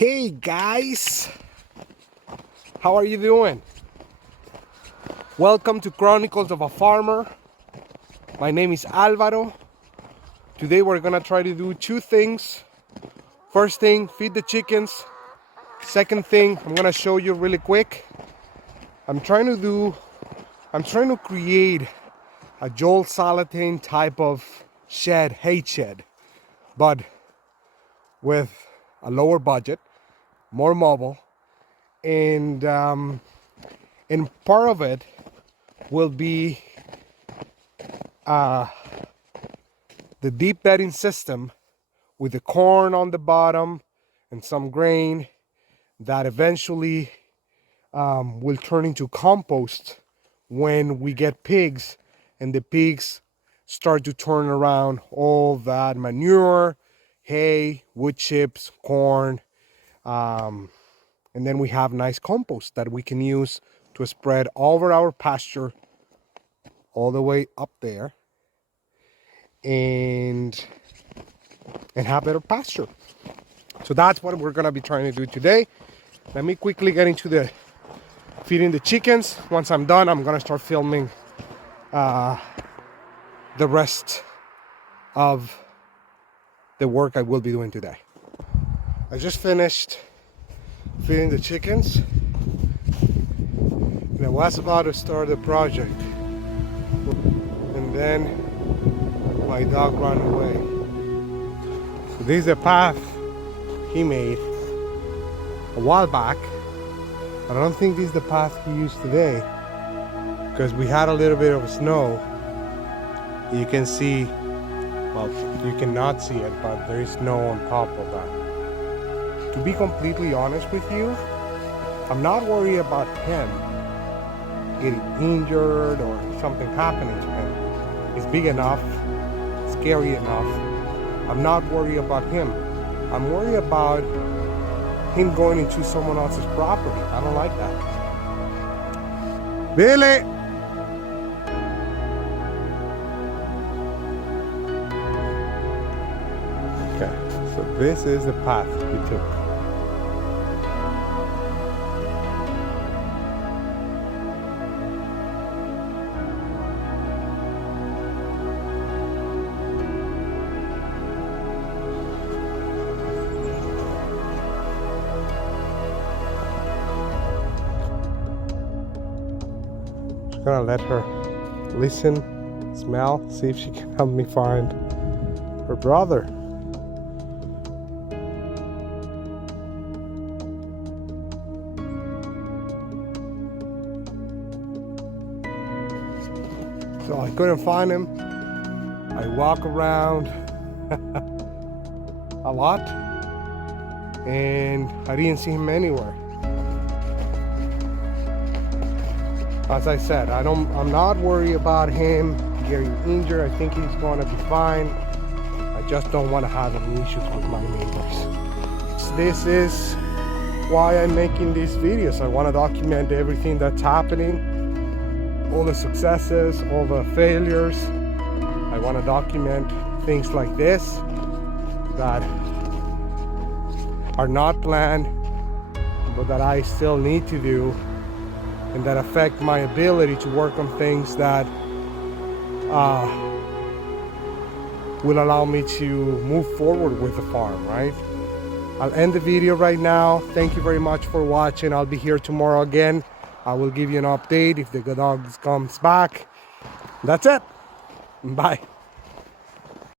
Hey guys, how are you doing? Welcome to Chronicles of a Farmer. My name is Alvaro. Today we're gonna try to do two things. First thing, feed the chickens. Second thing, I'm gonna show you really quick. I'm trying to create a Joel Salatin type of shed, hay shed, but with a lower budget, more mobile, and part of it will be the deep bedding system with the corn on the bottom and some grain that eventually will turn into compost when we get pigs and the pigs start to turn around all that manure, hay, wood chips, corn, and then we have nice compost that we can use to spread over our pasture all the way up there and have better pasture. So that's what we're gonna be trying to do today. Let me quickly get into the feeding the chickens. Once I'm done, I'm gonna start filming the rest of the work I will be doing today. I just finished feeding the chickens and I was about to start the project, and then my dog ran away. So this is a path he made a while back. I don't think this is the path he used today because we had a little bit of snow. You can see, well, you cannot see it, but there is snow on top of that. To be completely honest with you, I'm not worried about him getting injured or something happening to him. He's big enough, scary enough. I'm not worried about him. I'm worried about him going into someone else's property. I don't like that. Billy! Okay, so this is the path we took. Just gonna let her listen, smell, see if she can help me find her brother. So I couldn't find him. I walk around a lot and I didn't see him anywhere. As I said, I'm not worried about him getting injured. I think he's gonna be fine. I just don't want to have any issues with my neighbors. This is why I'm making these videos. I want to document everything that's happening, all the successes, all the failures. I want to document things like this that are not planned, but that I still need to do, and that affect my ability to work on things that will allow me to move forward with the farm, right? I'll end the video right now. Thank you very much for watching. I'll be here tomorrow again. I will give you an update if the dog comes back. That's it. Bye.